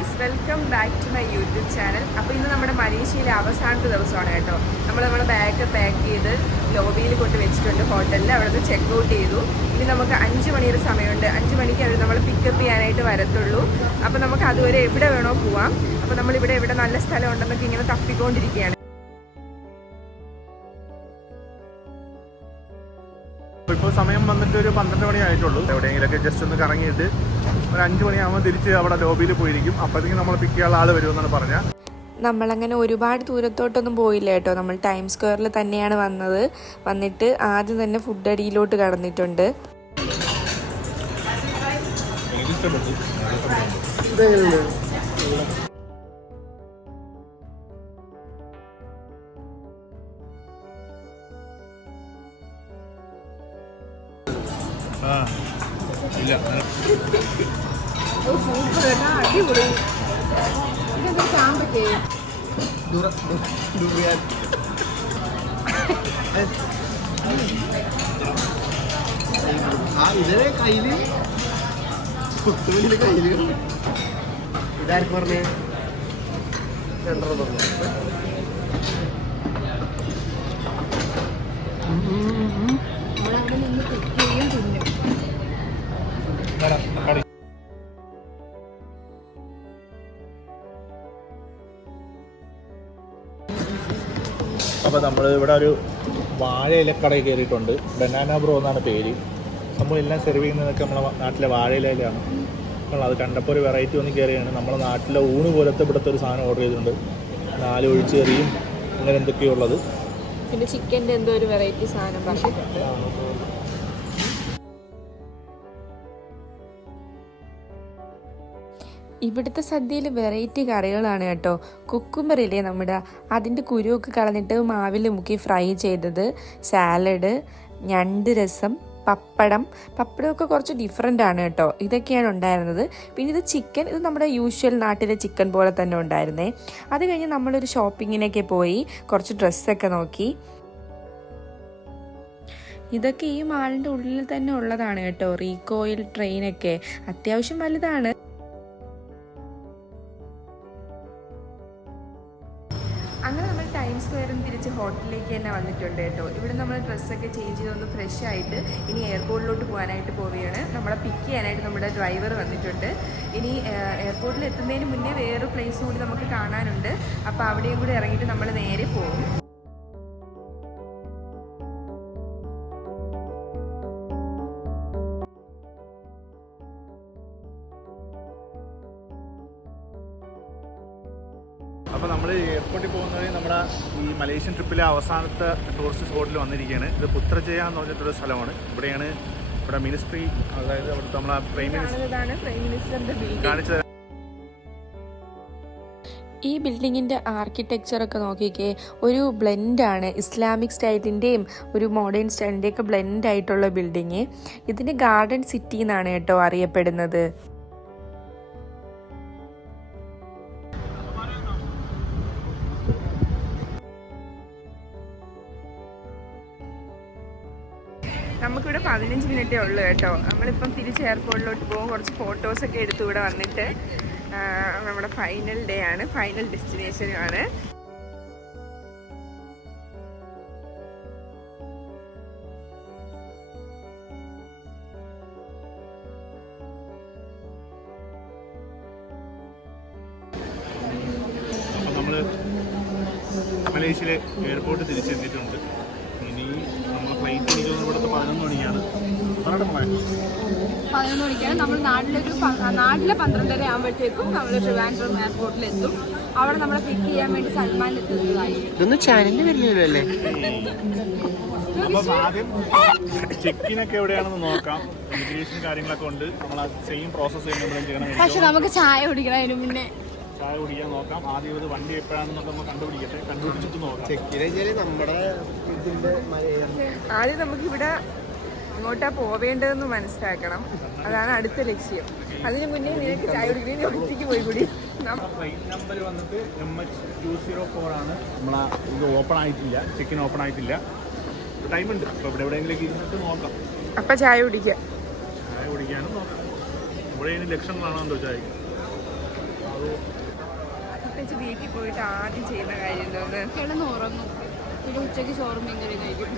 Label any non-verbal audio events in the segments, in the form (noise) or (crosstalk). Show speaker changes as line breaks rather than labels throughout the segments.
Guys welcome back to my YouTube channel. അപ്പോൾ ഇന്ന് നമ്മുടെ മലേഷ്യയിലെ അവസാനത്തെ ദിവസമാണ് കേട്ടോ. നമ്മൾ നമ്മുടെ ബാഗ് പാക്ക് ചെയ്ത് ലോബിയിൽ കൊണ്ട് വെച്ചിട്ടുണ്ട് ഹോട്ടലിൽ. അവിടെ നിന്ന് ചെക്ക് ഔട്ട് ചെയ്തു. ഇനി നമുക്ക് അഞ്ച് മണിയുടെ സമയമുണ്ട്. അഞ്ച് മണിക്ക് അവർ നമ്മൾ പിക്കപ്പ് ചെയ്യാനായിട്ട് വരത്തുള്ളൂ. അപ്പോൾ നമുക്ക് അതുവരെ എവിടെ വേണോ പോവാം. അപ്പോൾ നമ്മളിവിടെ എവിടെ നല്ല സ്ഥലം ഉണ്ടെന്നൊക്കെ ഇങ്ങനെ തപ്പിക്കൊണ്ടിരിക്കുകയാണ്.
ഇപ്പോൾ സമയം വന്നിട്ട് ഒരു പന്ത്രണ്ട് മണി ആയിട്ടുള്ളൂ. എവിടെയെങ്കിലൊക്കെ ജസ്റ്റ് ഒന്ന് കറങ്ങിയിട്ട് ഒരു അഞ്ച് മണിയാകുമ്പോൾ തിരിച്ച് അവിടെ ലോബിയിൽ പോയിരിക്കും. അപ്പോഴത്തേക്കും നമ്മൾ പിക്ക് ചെയ്യാനുള്ള ആൾ വരുമെന്നാണ് പറഞ്ഞാൽ
നമ്മളങ്ങനെ ഒരുപാട് ദൂരത്തോട്ടൊന്നും പോയില്ല കേട്ടോ. നമ്മൾ ടൈം സ്ക്വയറിൽ തന്നെയാണ് വന്നത്. വന്നിട്ട് ആദ്യം തന്നെ ഫുഡ് അടിയിലോട്ട് കടന്നിട്ടുണ്ട്.
ആ
അടിപൊളി ഇതെന്താ ചാമ്പക്കേ
ഇതിലെ കയ്യിൽ കുത്തുവിന്റെ കയ്യിൽ ഇതാർക്ക് പറഞ്ഞേ രണ്ടര പറഞ്ഞു
നമ്മളവിടെ നിന്ന് പിക്ക് ചെയ്യും തിന്നും
അപ്പോൾ നമ്മൾ ഇവിടെ ഒരു വാഴ വാഴയിലക്കടയിൽ കയറിയിട്ടുണ്ട്. ബനാന ബ്രോ എന്നാണ് പേര്. സംഭവം എല്ലാം സെർവ് ചെയ്യുന്നതൊക്കെ നമ്മളെ നാട്ടിലെ വാഴയിലയിലാണ് അപ്പോൾ അത് കണ്ടപ്പോൾ ഒരു വെറൈറ്റി ഒന്ന് കയറിയാണ്. നമ്മുടെ നാട്ടിലെ ഊണ് പോലത്തെ ഇവിടുത്തെ ഒരു സാധനം ഓർഡർ ചെയ്തിട്ടുണ്ട്. നാല് ഒഴിച്ച് ഒഴിച്ചേറിയും അങ്ങനെ എന്തൊക്കെയുള്ളത്
പിന്നെ ചിക്കന്റെ എന്തോ ഒരു വെറൈറ്റി സാധനം പറഞ്ഞിട്ടുണ്ട്.
ഇവിടുത്തെ സദ്യയിൽ വെറൈറ്റി കറികളാണ് കേട്ടോ. കുക്കുംബറില്ലേ നമ്മുടെ അതിന്റെ കുരുവൊക്കെ കളഞ്ഞിട്ട് മാവിൽ മുക്കി ഫ്രൈ ചെയ്തത്. സാലഡ് ഞണ്ട് രസം പപ്പടം. പപ്പടമൊക്കെ കുറച്ച് ഡിഫറെന്റ് ആണ് കേട്ടോ. ഇതൊക്കെയാണ് ഉണ്ടായിരുന്നത്. പിന്നെ ഇത് ചിക്കൻ ഇത് നമ്മുടെ യൂഷ്വൽ നാട്ടിലെ ചിക്കൻ പോലെ തന്നെ ഉണ്ടായിരുന്നേ. അത് കഴിഞ്ഞ് നമ്മളൊരു ഷോപ്പിങ്ങിനൊക്കെ പോയി കുറച്ച് ഡ്രസ്സൊക്കെ നോക്കി. ഇതൊക്കെ ഈ മാളിന്റെ ഉള്ളിൽ തന്നെ ഉള്ളതാണ് കേട്ടോ. റീകോയിൽ ട്രെയിനൊക്കെ അത്യാവശ്യം വലുതാണ്. ഡ്രസ്സൊക്കെ ചേഞ്ച് ചെയ്തൊന്ന് ഫ്രഷ് ആയിട്ട് ഇനി എയർപോർട്ടിലോട്ട് പോകാനായിട്ട് പോവുകയാണ്. നമ്മളെ പിക്ക് ചെയ്യാനായിട്ട് നമ്മുടെ ഡ്രൈവർ വന്നിട്ടുണ്ട്. ഇനി എയർപോർട്ടിൽ എത്തുന്നതിന് മുന്നേ വേറൊരു പ്ലേസും കൂടി നമുക്ക് കാണാനുണ്ട്. അപ്പോൾ അവിടെയും കൂടി ഇറങ്ങിയിട്ട് നമ്മൾ നേരെ പോകും.
അപ്പോൾ നമ്മൾ എയർപോർട്ടിൽ പോകുന്നത് നമ്മുടെ ഈ മലേഷ്യൻ ട്രിപ്പിലെ അവസാനത്തെ ടൂറിസ്റ്റ് സ്പോട്ടിൽ വന്നിരിക്കുകയാണ് ഇത് പുത്രജയ എന്ന് പറഞ്ഞിട്ടൊരു സ്ഥലമാണ്. ഇവിടെയാണ് ഇവിടെ മിനിസ്ട്രി അതായത് അവിടുത്തെ നമ്മളെ പ്രൈം മിനിസ്റ്റർ
കാണിച്ചത് പ്രൈം മിനിസ്റ്ററിന്റെ ബിൽഡിംഗ്
കാണിച്ചു തരാം
ഈ ബിൽഡിങ്ങിന്റെ ആർക്കിടെക്ചറൊക്കെ നോക്കിക്കേ ഒരു ബ്ലെൻഡാണ് ഇസ്ലാമിക് സ്റ്റൈലിന്റെയും ഒരു മോഡേൺ സ്റ്റൈലിന്റെയൊക്കെ ബ്ലെൻഡായിട്ടുള്ള ബിൽഡിങ് ഇതിന് ഗാർഡൻ സിറ്റി എന്നാണ് കേട്ടോ അറിയപ്പെടുന്നത്.
മിനിറ്റേ ഉള്ളൂ കേട്ടോ. നമ്മളിപ്പം തിരിച്ച് എയർപോർട്ടിലോട്ട് പോകും. കുറച്ച് ഫോട്ടോസൊക്കെ എടുത്തു ഇവിടെ വന്നിട്ട്. നമ്മുടെ ഫൈനൽ ഡേ ആണ്. ഫൈനൽ ഡെസ്റ്റിനേഷനും ആണ്.
അപ്പം നമ്മൾ മലേഷ്യയിലെ എയർപോർട്ട് തിരിച്ചെത്തിയിട്ടുണ്ട് ഇനി നമ്മൾ ഫ്ലൈറ്റ് എനിക്ക് ഇവിടുത്തെ പതിനൊന്ന് മണിയാണ് പറയട്ടെ മോളെ
പതിനൊന്ന് മണിക്കാണ് നമ്മൾ നാട്ടിലൊരു നാട്ടിലെ പന്ത്രണ്ടര ആകുമ്പോഴത്തേക്കും നമ്മൾ ട്രിവാൻഡ്രം എയർപോർട്ടിൽ എത്തും അവിടെ നമ്മളെ പിക്ക് ചെയ്യാൻ വേണ്ടി സൽമാൻ എത്തുന്നതായിരിക്കും.
ഇതൊന്നും ചാനലിൽ വരില്ലല്ലോ അല്ലേ
അപ്പം ആദ്യം ചെക്കിനൊക്കെ എവിടെയാണെന്ന് നോക്കാം. ഇമിഗ്രേഷൻ കാര്യങ്ങളൊക്കെ ഉണ്ട്. നമ്മൾ സെയിം പ്രോസസ്സ്
പക്ഷെ നമുക്ക് ചായ കുടിക്കണം മുന്നേ.
ചായ കുടിക്കാൻ നോക്കാം. ആദ്യം ഇത് വണ്ടി എപ്പോഴാണെന്നൊക്കെ നമ്മൾ കണ്ടുപിടിക്കട്ടെ. കണ്ടുപിടിച്ചിട്ട് നോക്കാം.
ചെക്കിനെച്ചാൽ നമ്മുടെ
ആദ്യം നമുക്കിവിടെ എങ്ങോട്ടാ പോവേണ്ടതെന്ന് മനസ്സിലാക്കണം. അതാണ് അടുത്ത ലക്ഷ്യം. അതിനു മുന്നേ നിനക്ക് ചായ കുടിക്കുന്നതിന് ഒറ്റയ്ക്ക് പോയി കൂടി.
നമ്പർ വന്നിട്ട് M H two zero four ആണ്. നമ്മളെ ഇത് ഓപ്പൺ ആയിട്ടില്ല. ചെക്കിൻ ഓപ്പൺ ആയിട്ടില്ല. ടൈം ഉണ്ട്. അപ്പോൾ ഇവിടെ എവിടെയെങ്കിലും ഇരുന്നിട്ട് നോക്കാം.
അപ്പം ചായ കുടിക്കാം.
ചായ കുടിക്കാനും നോക്കാം. ഇവിടെ ഇനി ലക്ഷങ്ങളാണോ എന്തോ ചായ?
പ്രത്യേകിച്ച് വീട്ടിൽ പോയിട്ട് ആദ്യം ചെയ്യുന്ന കാര്യം എന്തോന്ന്
കിടന്ന് ഉറങ്ങും. പിന്നെ ഉച്ചയ്ക്ക് ചോറും മീൻ കറി കഴിക്കും.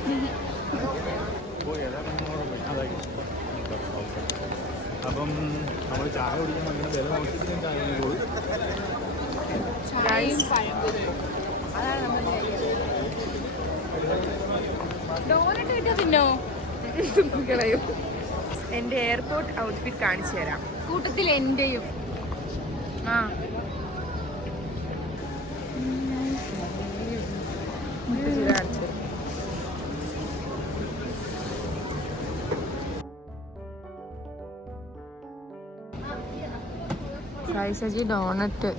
അപ്പം നമ്മൾ ചായ കുടിക്കുമ്പോൾ അങ്ങനെ വില നോക്കിയിട്ട് ഞാൻ ചായ കുടിക്കുള്ളൂ
എന്റെ കിട്ടാ തിന്നോ?
എന്റെ എയർപോർട്ട് ഔട്ട്ഫിറ്റ് കാണിച്ചു തരാം.
കൂട്ടത്തിൽ എന്റെയും. ആ.
തരാം.
സജി ഡോണറ്റ്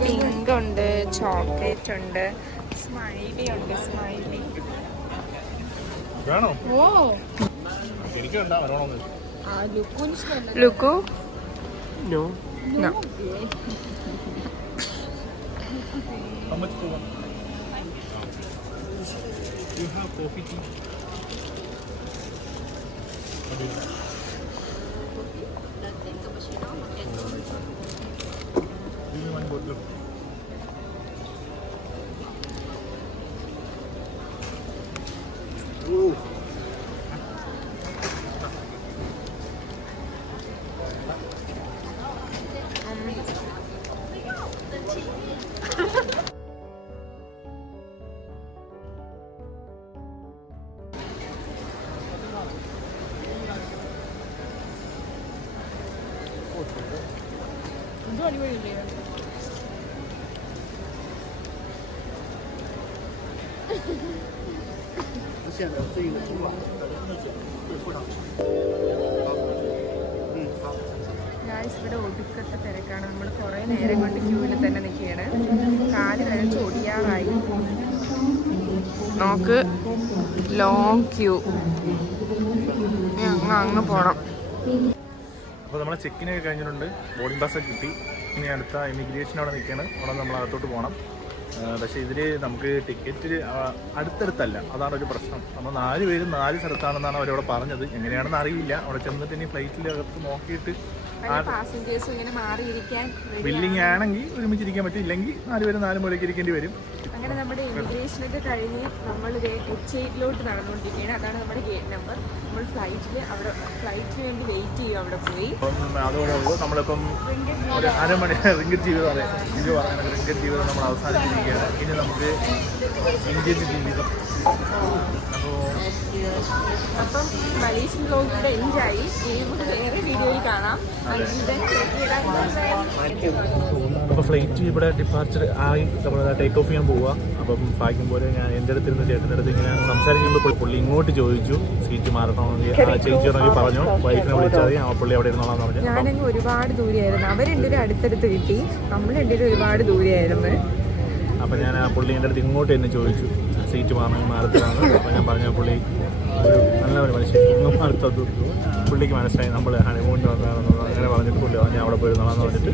പിങ്ക് ഉണ്ട്. ചോക്ലേറ്റ് ഉണ്ട് സ്മൈലി ഉണ്ട് smiley
oh.
Look
no
No.
How much for one? You have coffee tea? idea.
ഇതും അടിപൊളിയില്ലേ
ഇവിടെ ഒടുക്കത്തെ തിരക്കാണ്. നമ്മൾ കുറേ നേരം കൊണ്ട് ക്യൂവിൽ തന്നെ നിൽക്കുകയാണ്. കാൽ നനച്ച് ഒടിയാറായി നോക്ക്. ലോങ് ക്യൂ അങ്ങ് അങ്ങ് പോണം.
അപ്പോൾ നമ്മളെ ചെക്കിനൊക്കെ കഴിഞ്ഞിട്ടുണ്ട്. ബോർഡിംഗ് പാസ്സൊക്കെ കിട്ടി. ഇനി അടുത്ത ഇമിഗ്രേഷൻ അവിടെ നിൽക്കുകയാണ്. അവിടെ നമ്മൾ അകത്തോട്ട് പോകണം. പക്ഷേ ഇതിൽ നമുക്ക് ടിക്കറ്റ് അടുത്തടുത്തല്ല. അതാണ് ഒരു പ്രശ്നം. നമ്മൾ നാല് പേര് നാല് സ്ഥലത്താണെന്നാണ് അവരവിടെ പറഞ്ഞത്. എങ്ങനെയാണെന്ന് അറിയില്ല. അവിടെ ചെന്നിട്ട് ഇനി നോക്കിയിട്ട്
ഇങ്ങനെ മാറിയിരിക്കാൻ ready
ബില്ലിംഗ് ആണെങ്കിൽ ഒരുമിച്ചിരിക്കാൻ പറ്റും. ഇല്ലെങ്കിൽ നാല് പേര് നാല് മൂലയ്ക്ക് ഇരിക്കേണ്ടി വരും.
അങ്ങനെ നമ്മുടെ ഇമിഗ്രേഷൻ ഒക്കെ കഴിഞ്ഞ് നമ്മൾ എച്ച് എയ്റ്റിലോട്ട് നടന്നുകൊണ്ടിരിക്കുകയാണ്. അതാണ് നമ്മുടെ ഗേറ്റ് നമ്പർ നമ്മൾ ഫ്ലൈറ്റിൽ അവിടെ ഫ്ലൈറ്റിന് വേണ്ടി വെയിറ്റ് ചെയ്യും അവിടെ പോയി.
അപ്പം അതോടെ ഉള്ളൂ. നമ്മളിപ്പം ഒരു അരമണി (laughs) റിങ്കറ്റ് ജീവിതം അതെ ഇത് പറയുന്നത് റിങ്കറ്റ് ജീവിതം നമ്മൾ അവസാനിച്ചിരിക്കുകയാണ് ഇനി നമുക്ക് ഇന്ത്യൻ ജീവിതം. അപ്പോൾ
അപ്പം മലേഷ്യൻ ബ്ലോഗിലൂടെ ആയി. ഇനി നമുക്ക് വേറെ വീഡിയോയിൽ കാണാം.
അപ്പോൾ ഫ്ലൈറ്റ് ഇവിടെ ഡിപ്പാർച്ചർ ആയി നമ്മൾ ടേക്ക് ഓഫ് ചെയ്യാൻ പോവുക അപ്പം ഭാഗ്യം പോലെ ഞാൻ എന്റെ അടുത്തിരുന്ന് ചേട്ടന്റെ അടുത്ത് ഇങ്ങനെ സംസാരിക്കുമ്പോൾ പുള്ളി ഇങ്ങോട്ട് ചോദിച്ചു. സീറ്റ് മാറണമെങ്കിൽ ആ ചേച്ചി ഉണ്ടെങ്കിൽ പറഞ്ഞു? വൈഫിനെ വിളിച്ചാൽ മതി ആ പുള്ളി അവിടെ ഇരുന്നോളാന്ന് പറഞ്ഞു.
ഞാനങ്ങ് ഒരുപാട് ദൂരെയായിരുന്നു. അവർ രണ്ടുപേരും അടുത്തടുത്ത് കിട്ടി. നമ്മൾ രണ്ടുപേരും ഒരുപാട് ദൂരെയായിരുന്നു.
അപ്പം ഞാൻ ആ പുള്ളി എന്റെ അടുത്ത് ഇങ്ങോട്ട് തന്നെ ചോദിച്ചു. സീറ്റ് വാങ്ങി മാറത്തിലാണ് അപ്പോൾ ഞാൻ പറഞ്ഞ പുള്ളി ഒരു നല്ല ഒരു മനുഷ്യൻ. ഒന്നും പുള്ളിക്ക് മനസ്സിലായി നമ്മൾ ഹണിമൂണിന് വന്നതാണെന്നുള്ളത് അങ്ങനെ പറഞ്ഞിട്ട് പുള്ളി ഞാൻ അവിടെ പോയിരുന്നോളാന്ന് പറഞ്ഞിട്ട്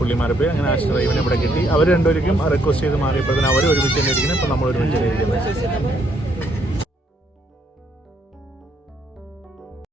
പുള്ളി മാറിപ്പോയി. അങ്ങനെ ആശ ഡ്രൈവിനെ ഇവിടെ കിട്ടി. അവർ രണ്ടുപേർക്കും റിക്വസ്റ്റ് ചെയ്ത് മാറിയപ്പോഴത്തേന് അവർ ഒരുമിച്ച് തന്നെ ഇരിക്കുന്നത് ഇപ്പം നമ്മൾ ഒരുമിച്ച് തന്നെ ഇരിക്കുന്നത്